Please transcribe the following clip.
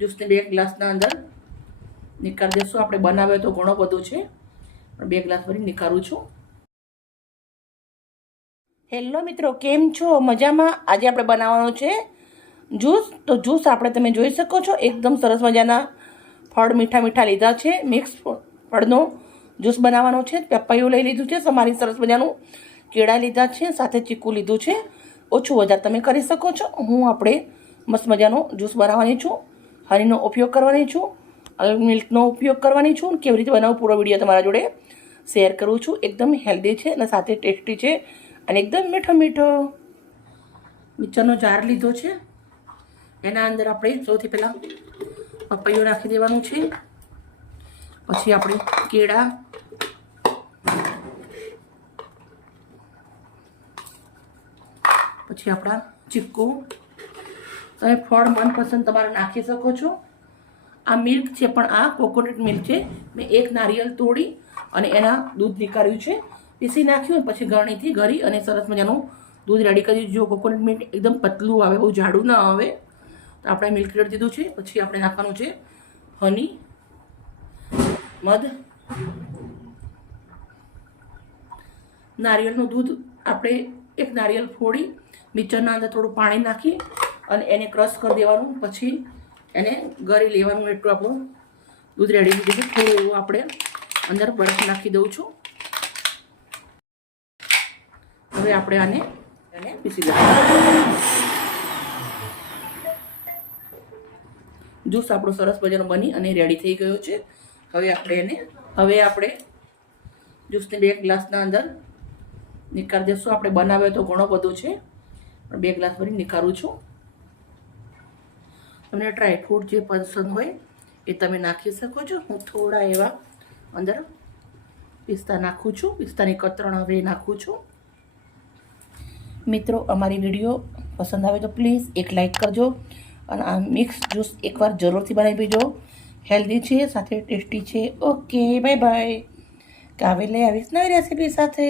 જ્યુસને 2 ગ્લાસના અંદર નીકાળી દઈશું. આપણે બનાવ્યો તો ઘણો બધો છે, પણ 2 ગ્લાસ ભરી નીકાળું છું. હેલો મિત્રો, કેમ છો? મજામાં? આજે આપણે બનાવવાનું છે જ્યુસ. તો જ્યુસ આપણે તમે જોઈ શકો છો, એકદમ સરસ મજાના ફળ મીઠા મીઠા લીધા છે. મિક્સ ફળનો જ્યુસ બનાવવાનો છે. પપૈયું લઈ લીધું છે, સમારી સરસ મજાનું. કેળા લીધા છે, સાથે ચીકુ લીધું છે. ઓછું વધારે તમે કરી શકો છો. હું આપણે મસ્ત મજાનો જ્યુસ બનાવવાની છું. હનીનો ઉપયોગ કરવાની છું, મિલ્કનો ઉપયોગ કરવાની છું. કેવી રીતે બનાવું પૂરો વિડીયો તમારા જોડે શેર કરું છું. એકદમ હેલ્ધી છે અને સાથે ટેસ્ટી છે અને એકદમ મીઠો મીઠો. મિક્સરનો જાર લીધો છે, એના અંદર આપણે સૌથી પહેલાં પપૈયું નાખી દેવાનું છે. પછી આપણે કેળા, પછી આપણા ચીકુ. તમે ફળ મનપસંદ તમારે નાખી શકો છો. આ મિલ્ક છે, પણ આ કોકોનટ મિલ્ક છે. મેં એક નારિયેળ તોડી અને એના દૂધ નીકાળ્યું છે, પીસી નાખ્યું. પછી ગરણીથી ગળી અને સરસ મજાનું દૂધ રેડી કર્યું. જો કોકોનટ મિલ્ક એકદમ પતલું આવે, બહુ જાડું ના આવે. તો આપણે મિલ્ક રેડી દીધું છે. પછી આપણે નાખવાનું છે હની, મધ, નારિયેળનું દૂધ. આપણે એક નારિયેળ ફોડી મિક્સરના અંદર થોડું પાણી નાખી અને એને ક્રશ કરી દેવાનું. પછી એને ગળી લેવાનું. એટલું આપણું દૂધ રેડી દીધું. થોડું એવું આપણે અંદર બરફ નાખી દઉં છું. હવે આપણે આને પીસી દઈશું. જ્યુસ આપણો સરસ મજાનો બની અને રેડી થઈ ગયો છે. હવે આપણે જ્યુસને 2 ગ્લાસના અંદર નીકાળી દઈશું. આપણે બનાવ્યો તો ઘણો બધો છે, પણ 2 ગ્લાસ ભરી નીકાળું છું. તમને ડ્રાયફ્રૂટ જે પસંદ હોય એ તમે નાખી શકો છો. હું થોડા એવા અંદર પિસ્તા નાખું છું. પિસ્તાની કતરણ હવે નાખું છું. મિત્રો, અમારી વિડીયો પસંદ આવે તો પ્લીઝ એક લાઈક કરજો અને આ મિક્સ જ્યુસ એકવાર જરૂરથી બનાવી પીજો. હેલ્ધી છે, સાથે ટેસ્ટી છે. Okay, bye bye. કાલે લઈ આવીશ નવી રેસીપી સાથે.